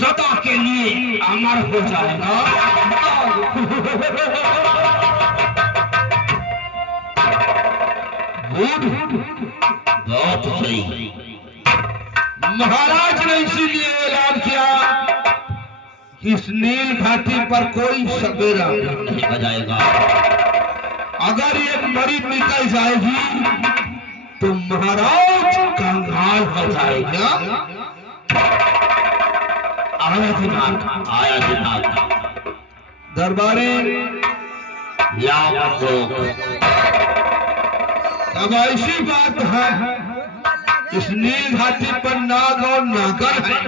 सदा के लिए अमर हो जाएगा। बहुत सही। महाराज ने इसीलिए ऐलान किया कि इस नील घाटी पर कोई सवेरा नहीं बजाएगा। अगर ये मरी निकल जाएगी तो महाराज कंगाल हो जाएगा। आया दिनांक, आया दिनांक। दरबारी लोग अब ऐसी बात है, इस नील घाटी पर नाग और नागर है,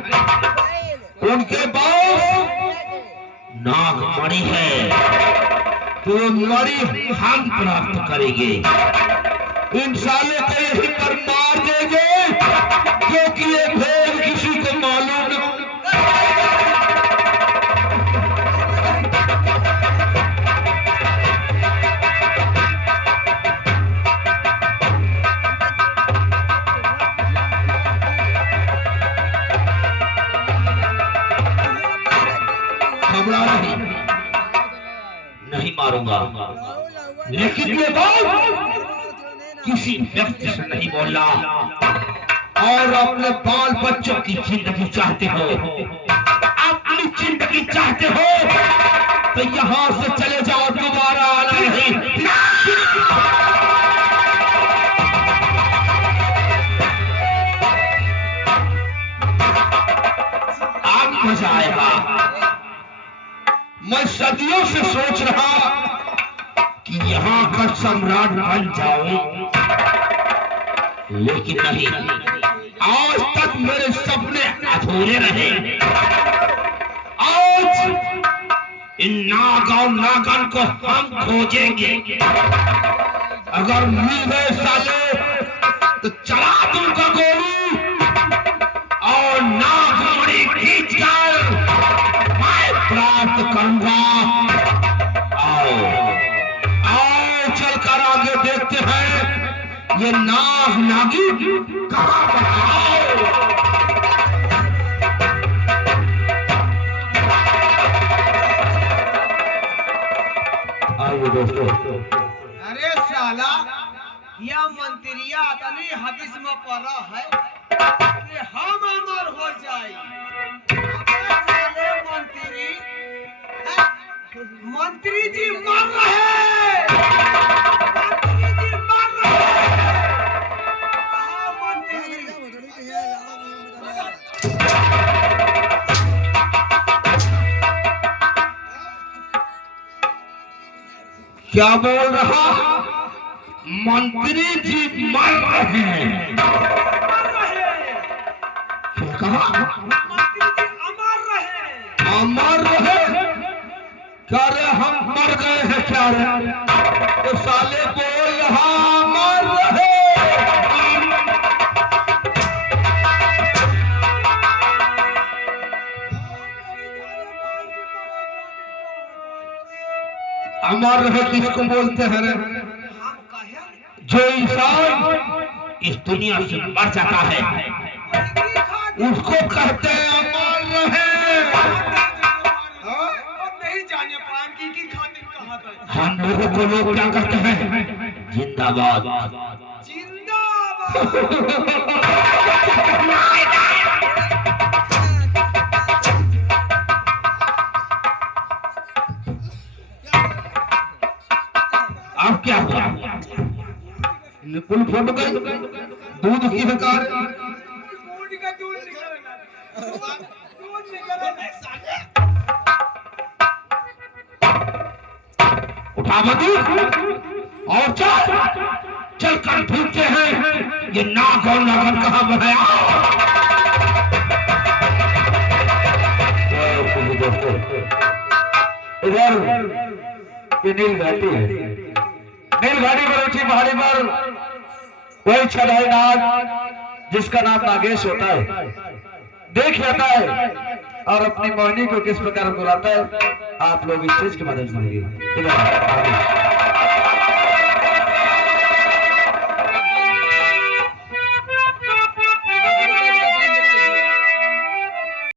उनके पास नागमणि है, तो मणि हम प्राप्त करेंगे। इन सालों को यही पर मार देंगे, क्योंकि ये भेद किसी को मालूम न। नहीं मारूंगा, लेकिन ये बात किसी व्यक्ति से नहीं बोलना। और अपने बाल बच्चों की जिंदगी चाहते हो, अपनी जिंदगी चाहते हो, तो यहां से चले जाओ, दोबारा आना नहीं। अब मजा आएगा। मैं सदियों से सोच रहा कि यहाँ का सम्राट बन जाऊं, लेकिन नहीं, आज तक मेरे सपने अधूरे रहे। आज इन नाग और नागन को हम खोजेंगे। अगर मिल गए साले तो चला दूंगा गोली और नागमणि खींचकर प्राप्त करूंगा। आओ आओ, चलकर आगे देखते हैं ये नाग नागी कहां पर। आइए दोस्तों। अरे साला, यह मंत्रिया तनी हदीस में पड़ा है कि हम अमर हो जाए। मंत्री जी मर रहे, मंत्री जी मर रहे। क्या बोल रहा? मंत्री जी मर रहे हैं। क्या कहा? मंत्री जी अमर रहे। अमर रहे? क्या रे, हम मर गए हैं क्या रे? तो साले बोल रहा अमर रहे। अमर रहे किसको बोलते हैं रे? जो इंसान इस दुनिया से मर जाता है उसको कहते हैं अमर रहे। हम लोगों को लोग क्या कहते हैं? जिंदाबाद। अब क्या हुआ? पुल फट गए, दूध की हकार। उठा बंदूक और चल कर ढूंढते हैं ये नाग और नागन कहां बनाया। इधर ये नील घाटी है। नील घाटी पर ऊंची पहाड़ी पर कोई छड़ाई नाग जिसका नाम नागेश होता है देख लेता है और अपनी मोहिनी को किस प्रकार बुलाता है, आप लोग इस चीज की मदद करेंगे।